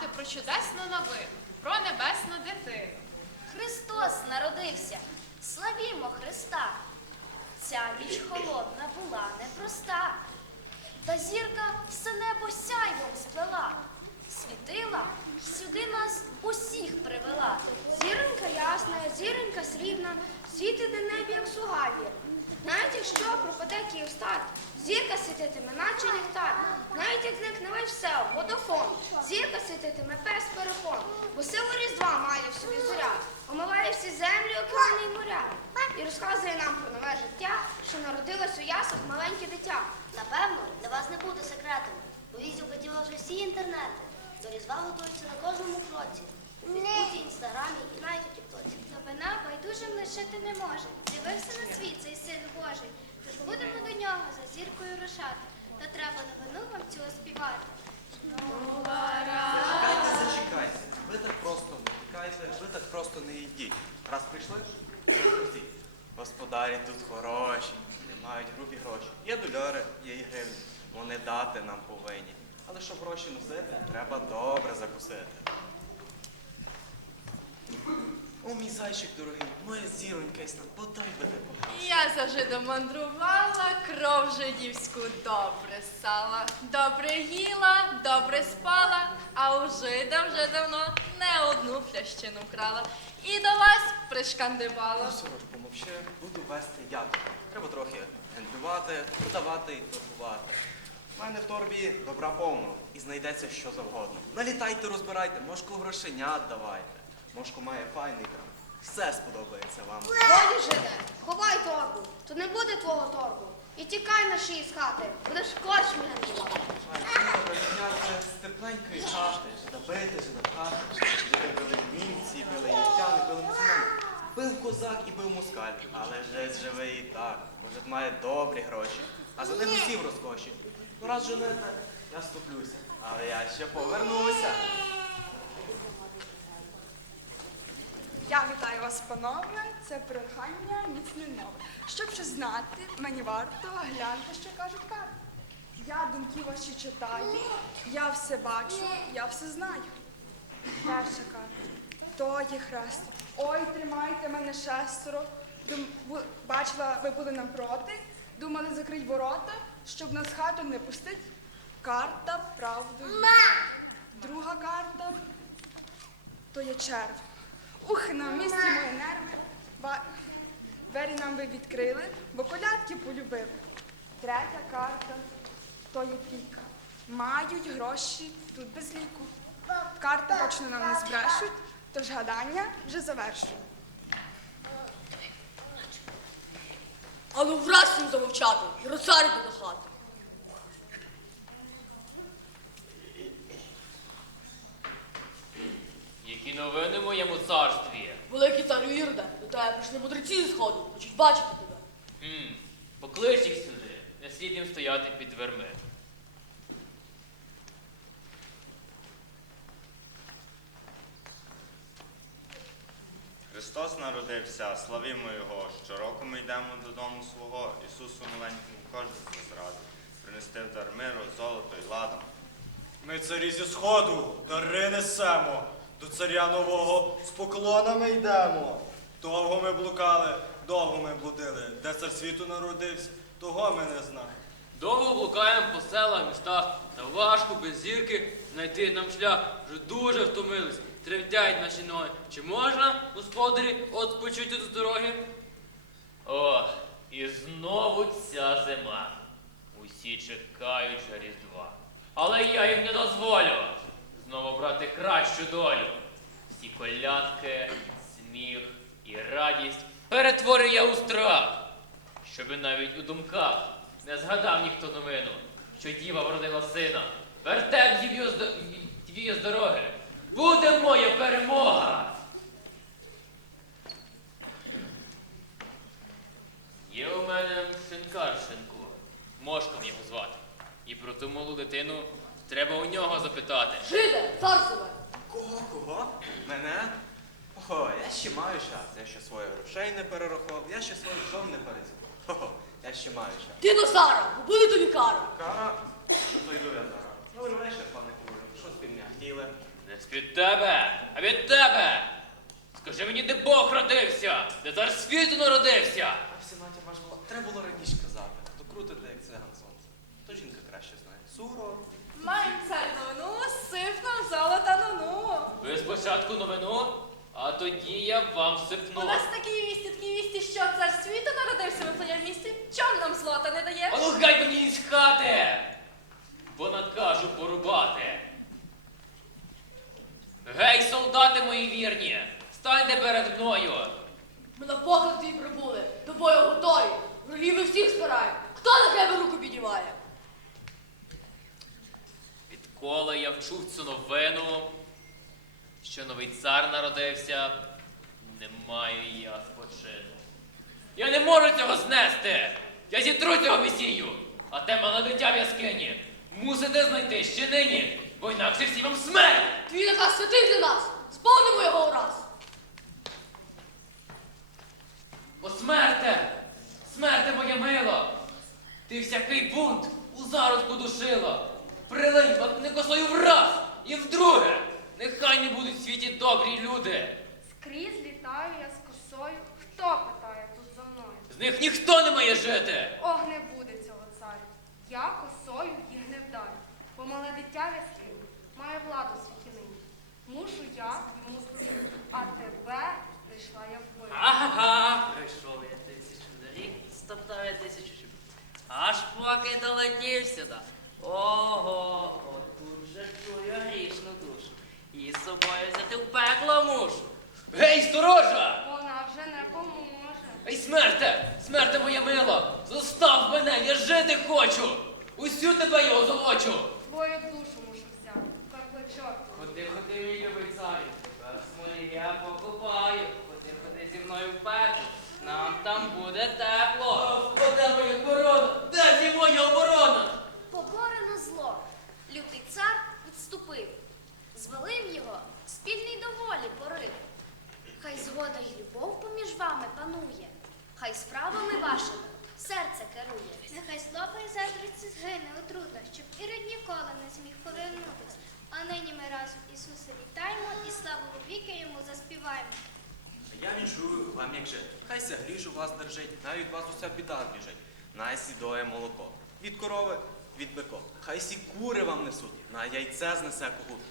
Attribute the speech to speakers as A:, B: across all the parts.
A: розповідати про чудесну новину, про небесну дитину. Христос народився, славімо Христа. Ця ніч холодна була непроста, та зірка все небо сяйвом сплела, світила сюди нас усіх привела.
B: Зіронька ясна, зіронька срібна, світить на небі, як сугавір. Навіть якщо пропаде Київстар, зірка світитиме, наче ліхтар. Навіть як зникне весь все, водофон, зірка світитиме пес перепон, бо силу різдва має в собі зоря, омиває всі землі, океани й моря. І розказує нам про нове життя, що народилось у яслах маленьке дитя.
C: Напевно, для вас не буде секретом, бо візю хотіла вже всі інтернети. До різдва готуються на кожному кроці. У Фейсбуці, інстаграмі і навіть у Тіктоці.
A: Новина байдужим лишити не може. З'явився на світ цей син Божий. Тож будемо до нього за зіркою рушати. Та треба новину вам цю співати.
D: Зачекайте, зачекайте. Ви так просто не тікайте, ви так просто не йдіть. Раз прийшли, заходіть. Господарі тут хороші, не мають грубі гроші. Є доляри, є і гривні. Вони дати нам повинні. Але щоб гроші носити, треба добре закусити. О, мій зайчик дорогий, моя зіронька ясна, подай мене погано.
E: Я за жидом мандрувала, кров жидівську добре сала. Добре їла, добре спала, а у жида вже давно не одну плящину вкрала. І до вас пришкандибала.
D: Ну, Сороч, помовчи, буду вести я. Треба трохи гендлювати, продавати і торгувати. У мене в торбі добра повно і знайдеться що завгодно. Налітайте, розбирайте, мошку грошенят давайте. Мошку має файний крам. Все сподобається вам.
B: Годі жиде, ховай торбу, то не буде твого торбу. І тікай на шиї з хати, будеш корч
D: треба розняти з тепленької хати, жида бити, жида. Жиди били німці, били євтяни, били мусульмани. Бив козак і бив москаль, але жесть живий і так. Жид має добрі гроші, а за ним усі в розкоші. Ну раз женете, я ступлюся, але я ще повернуся.
F: Я вітаю вас, панове. Це прохання міцне нове. Щоб щось знати, мені варто гляньте, що кажуть карти. Я думки ваші читаю, я все бачу, я все знаю. Перша карта. То є хрест. Ой, тримайте мене шестеро. Дум, бачила, ви були нам проти. Думали закрить ворота, щоб нас хату не пустить. Карта правду. Друга карта то є черв. Ух, на місці мої нерви. Ба... Двері нам ви відкрили, бо колядки полюбили. Третя карта то є піка. Мають гроші тут без ліку. Карти точно нам не збрешуть, тож гадання вже завершу.
G: А ну враз їм замовчати і розсарити до хати.
H: Які новини в моєму царстві?
G: Великий царю Іроде, до тебе прийшли мудреці з сходу, хочуть бачити тебе.
H: Хм, поклич їх сюди, не слід їм стояти під дверми.
I: Христос народився, славімо Його. Щороку ми йдемо додому свого, Ісусу маленькому кожен зради. Принести в дар миру, золото й ладом.
J: Ми царі зі сходу, дари несемо, до царя нового з поклонами йдемо. Довго ми блукали, довго ми блудили. Де цар світу народився, того ми не знаємо.
H: Довго блукаємо по селах, містах, та важко без зірки знайти нам шлях. Вже дуже втомились, тремтять наші ноги. Чи можна, господарі, от спочути з дороги? О, і знову ця зима. Усі чекають же Різдва. Але я їм не дозволю знову брати кращу долю. Всі колядки, сміх і радість перетворю я у страх, щоби навіть у думках не згадав ніхто новину, що діва вродила сина. Вертеп зів'ю з, з дороги. Буде моя перемога. Є у мене шинкар шинку, мошком його звати. І про ту малу дитину треба у нього запитати.
G: Жиде, царствове!
D: Кого, кого? Мене? О, я ще маю час. Я ще своїх грошей не перерахував, я ще своїх жон не перезів. Хо-хо, я ще маю час.
G: Ти до Сара, бо буде тобі кара.
D: Кара, ну то йду я зараз. Добрий вечір, пане Курю. Що з півдня хотіли?
H: Не з-під тебе, а від тебе. Скажи мені, де Бог родився? Де цар світу народився?
D: А всі матір ваш була. Треба було раніше казати. То крутите, як циган сонце. То жінка краще знає. Суро.
E: Маєм цар новину, золота ну-ну.
H: Ви спочатку новину, а тоді я вам
E: У
H: сипну.
E: нас такі вісті, такі вісті, що цар світу народився в місті. Чом нам злота не дає?
H: А ну гай мені із хати! Бо накажу порубати. Гей, солдати мої вірні! Станьте перед мною!
G: Ми на поклик твій прибули, до бою готові. Врагів ми всіх збираємо. Хто на тебе руку піднімає?
H: Відколи я вчув цю новину, що новий цар народився, не маю я спочину. Я не можу цього знести! Я зітру цього месію! А те мале дитя в яскині мусите знайти ще нині, бо інакше всі вам смерть!
G: Твій наказ святий для нас. Сповнимо його ураз.
H: О, смерте! Смерте моє мило! Ти всякий бунт у зародку душила! Прилинь не косою враз і вдруге! Нехай не будуть в світі добрі люди!
B: Скрізь літаю я з косою. Хто питає тут за мною?
H: З них ніхто не має жити!
B: Ох, не буде цього царю. Я косою їх не вдарю, бо мале дитя в яскині має владу світі нині. Мушу я йому служити, а тебе прийшла я вбити.
K: Ага, прийшов я тисячу доріг, стоптав я тисячу. Аж поки долетів сюди. Ого, отут же чую грішну душу. І з собою взяти в пекло мушу.
H: Гей, сторожа!
B: Вона вже не поможе.
H: Ей, смерте! моя моє мило! Зостав мене, я жити хочу! Усю тебе його озолочу.
B: Твою душу мушу взяти, карпличок.
K: Ходи, ходи, мій любий царю, тепер смолі я покупаю. Ходи, ходи зі мною в пекло, нам там буде тепло.
H: Господи, моя оборона! Де зі моя
A: справами вашими серце керує. Нехай злоба і заздрість згине отрута, щоб Ірод ніколи не зміг повернутись. А нині ми разом Ісуса вітаємо і славу віки йому заспіваємо.
D: Я віншую вам як жити. Хай ся гріж у вас держить, навіть вас уся біда біжить. Най сідоє молоко. Від корови, від бико. Хай сі кури вам несуть, на яйце знесе когут.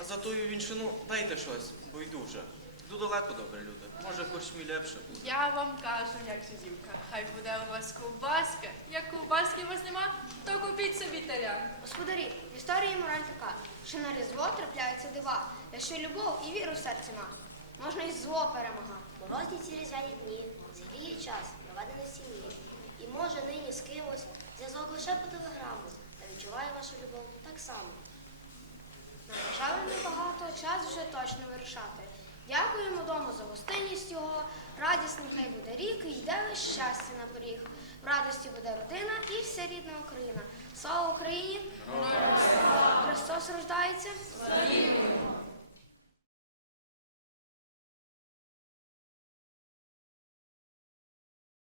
D: А за тою віншину дайте щось, бо йду вже. Йду далеко, добре люди. Може, хоч мій лепше буде.
E: Я вам кажу, як жидівка. Хай буде у вас ковбаска. Як ковбаски у вас нема, то купіть собі теля.
B: Господарі, в історії мораль така, що на різдво трапляються дива, якщо любов і віру в серці мати, можна і зло перемагати.
C: Морозні ці різдвяні дні, зігріє час, проведений в сім'ї. І може нині з кимось зв'язок лише по телеграму, та відчуває вашу любов так само.
B: Набажали небагато, час вже точно вирушати. Дякуємо дому за гостинність його, радісним хай буде рік, і йде весь щастя на поріг. В радості буде родина і вся рідна Україна. Слава Україні! Христос рождається!